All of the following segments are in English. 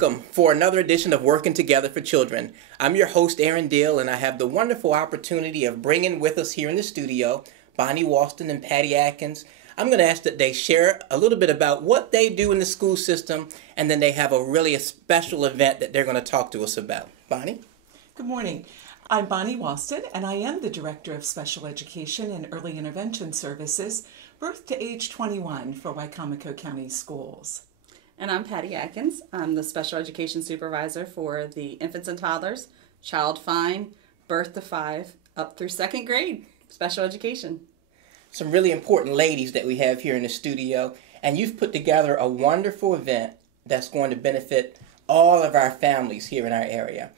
Welcome for another edition of Working Together for Children. I'm your host, Aaron Deal, and I have the wonderful opportunity of bringing with us here in the studio Bonnie Walston and Patty Atkins. I'm going to ask that they share a little bit about what they do in the school system, and then they have a special event that they're going to talk to us about. Bonnie? Good morning. I'm Bonnie Walston, and I am the Director of Special Education and Early Intervention Services, birth to age 21 for Wicomico County Schools. And I'm Patty Atkins. I'm the Special Education Supervisor for the infants and toddlers, Child Fine, birth to 5, up through 2nd grade, special education. Some really important ladies that we have here in the studio, and you've put together a wonderful event that's going to benefit all of our families here in our area.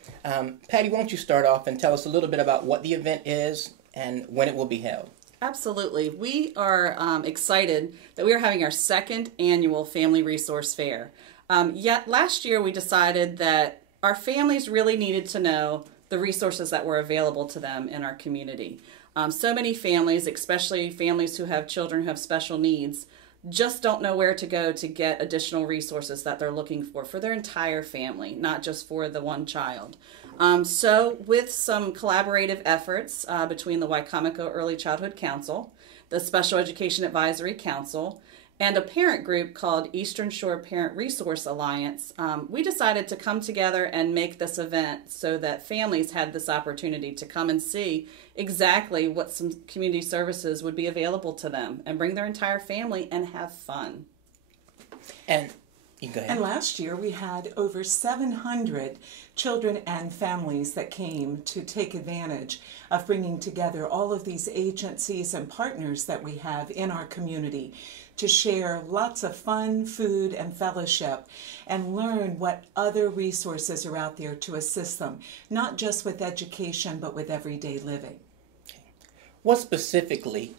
Patty, won't you start off and tell us a little bit about what the event is and when it will be held? Absolutely. We are excited that we are having our 2nd annual Family Resource Fair. Yet last year we decided that our families really needed to know the resources that were available to them in our community. So many families, especially families who have children who have special needs, just don't know where to go to get additional resources that they're looking for their entire family, not just for the one child. So with some collaborative efforts between the Wicomico Early Childhood Council, the Special Education Advisory Council, and a parent group called Eastern Shore Parent Resource Alliance, we decided to come together and make this event so that families had this opportunity to come and see exactly what some community services would be available to them and bring their entire family and have fun. And you go ahead. And last year we had over 700 children and families that came to take advantage of bringing together all of these agencies and partners that we have in our community to share lots of fun, food, and fellowship and learn what other resources are out there to assist them, not just with education, but with everyday living. What specifically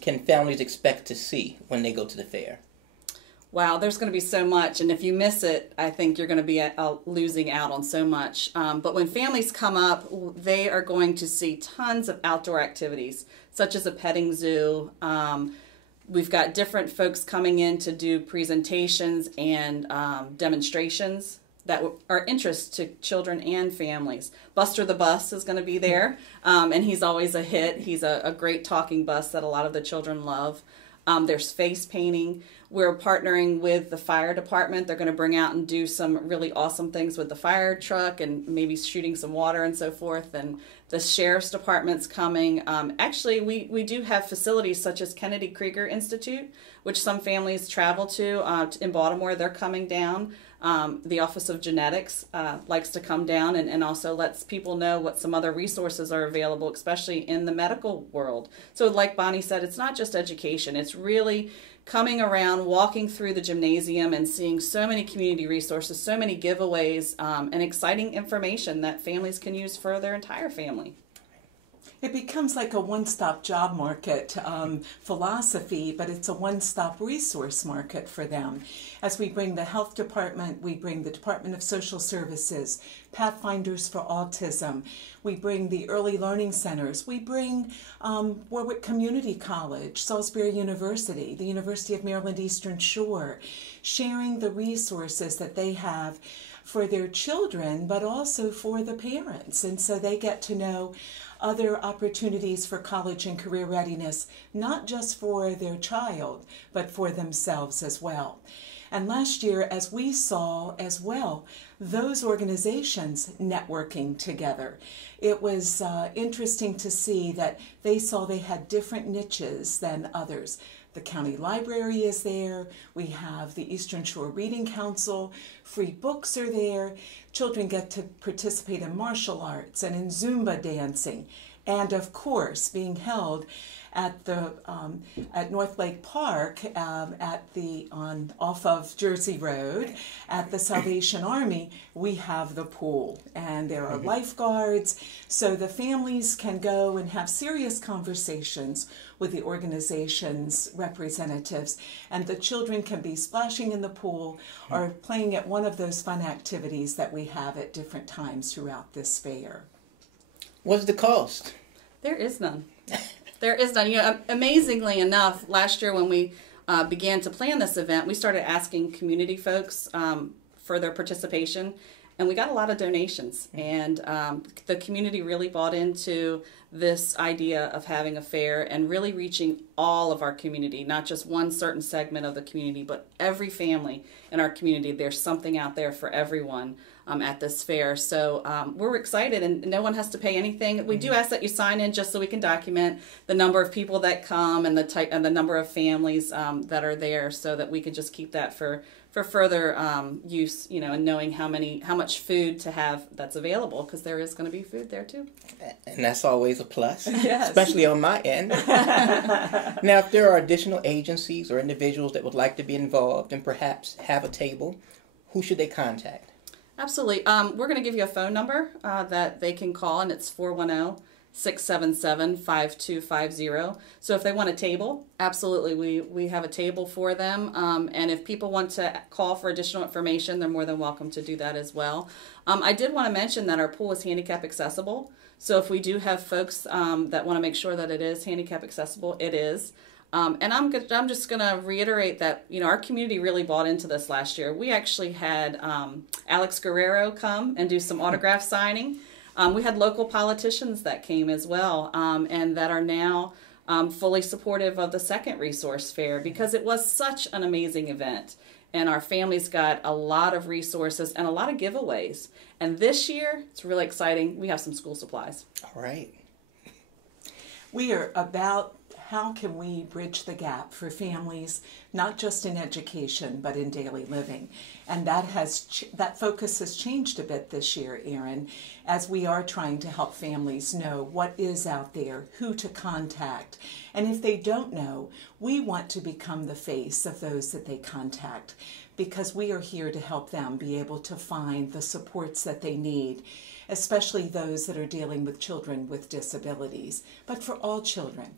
can families expect to see when they go to the fair? Wow, there's going to be so much, and if you miss it, I think you're going to be losing out on so much. But when families come up, they are going to see tons of outdoor activities, such as a petting zoo. We've got different folks coming in to do presentations and demonstrations that are interest to children and families. Buster the Bus is going to be there, and he's always a hit. He's a great talking bus that a lot of the children love. There's face painting. We're partnering with the fire department. They're going to bring out and do some really awesome things with the fire truck and maybe shooting some water and so forth. And the sheriff's department's coming. Actually, we do have facilities such as Kennedy Krieger Institute, which some families travel to in Baltimore. They're coming down. The Office of Genetics likes to come down and also lets people know what some other resources are available, especially in the medical world. So like Bonnie said, it's not just education. It's really coming around, walking through the gymnasium and seeing so many community resources, so many giveaways, and exciting information that families can use for their entire family. It becomes like a one-stop job market philosophy, but it's a one-stop resource market for them. As we bring the health department, we bring the Department of Social Services, Pathfinders for Autism, we bring the early learning centers, we bring Warwick Community College, Salisbury University, the University of Maryland Eastern Shore, sharing the resources that they have for their children, but also for the parents. And so they get to know other opportunities for college and career readiness, not just for their child, but for themselves as well. And last year, as we saw as well, those organizations networking together, it was interesting to see that they saw they had different niches than others. The county library is there, we have the Eastern Shore Reading Council, free books are there, children get to participate in martial arts and in Zumba dancing, and of course being held at the at North Lake Park off of Jersey Road at the Salvation Army, we have the pool and there are lifeguards, so the families can go and have serious conversations with the organization's representatives, and the children can be splashing in the pool or playing at one of those fun activities that we have at different times throughout this fair. What's the cost? There is none. There is none. You know, amazingly enough, last year when we began to plan this event, we started asking community folks for their participation. And we got a lot of donations, and the community really bought into this idea of having a fair and really reaching all of our community, not just one certain segment of the community, but every family in our community. There's something out there for everyone at this fair. So we're excited, and no one has to pay anything. We do ask that you sign in just so we can document the number of people that come and the type and the number of families that are there, so that we can just keep that for further use, and knowing how much food to have that's available, because there is going to be food there too. And that's always a plus, Yes. especially on my end. Now, if there are additional agencies or individuals that would like to be involved and perhaps have a table, who should they contact? Absolutely. We're going to give you a phone number that they can call, and it's 410-677-5250. So if they want a table, absolutely, we have a table for them. And if people want to call for additional information, they're more than welcome to do that as well. I did want to mention that our pool is handicap accessible. So if we do have folks that want to make sure that it is handicap accessible, it is. And I'm just going to reiterate that, our community really bought into this last year. We actually had Alex Guerrero come and do some autograph signing. We had local politicians that came as well, and that are now fully supportive of the second resource fair, because it was such an amazing event. And our families got a lot of resources and a lot of giveaways. And this year, it's really exciting. We have some school supplies. All right. We are about how can we bridge the gap for families, not just in education, but in daily living. And that focus has changed a bit this year, Erin, as we are trying to help families know what is out there, who to contact. And if they don't know, we want to become the face of those that they contact, because we are here to help them be able to find the supports that they need, especially those that are dealing with children with disabilities, but for all children.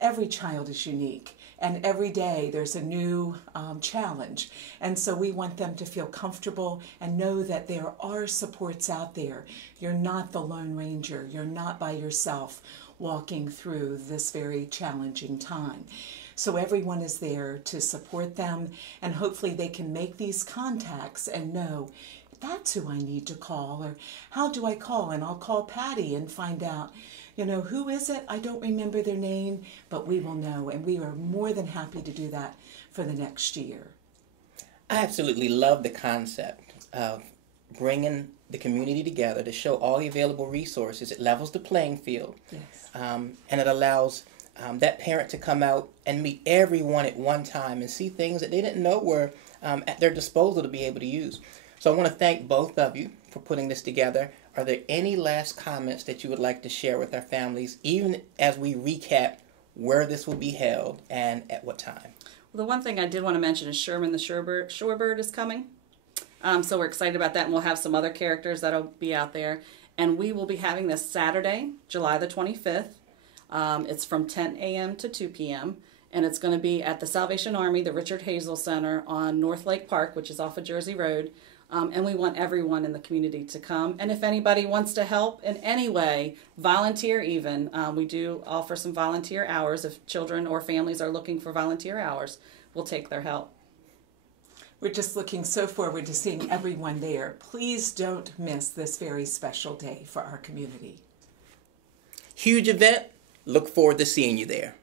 Every child is unique, and every day there's a new challenge. And so we want them to feel comfortable and know that there are supports out there. You're not the Lone Ranger. You're not by yourself walking through this very challenging time. So everyone is there to support them, and hopefully they can make these contacts and know, that's who I need to call, or how do I call? And I'll call Patty and find out, who is it? I don't remember their name, but we will know, and we are more than happy to do that for the next year. I absolutely love the concept of bringing the community together to show all the available resources. It levels the playing field. Yes. And it allows that parent to come out and meet everyone at one time and see things that they didn't know were at their disposal to be able to use. So I want to thank both of you for putting this together. Are there any last comments that you would like to share with our families, even as we recap where this will be held and at what time? Well, the one thing I did want to mention is Sherman the Shorebird is coming. So we're excited about that, and we'll have some other characters that'll be out there. And we will be having this Saturday, July the 25th. It's from 10 a.m. to 2 p.m., and it's going to be at the Salvation Army, the Richard Hazel Center on North Lake Park, which is off of Jersey Road. And we want everyone in the community to come. And if anybody wants to help in any way, volunteer even, we do offer some volunteer hours. If children or families are looking for volunteer hours, we'll take their help. We're just looking so forward to seeing everyone there. Please don't miss this very special day for our community. Huge event. Look forward to seeing you there.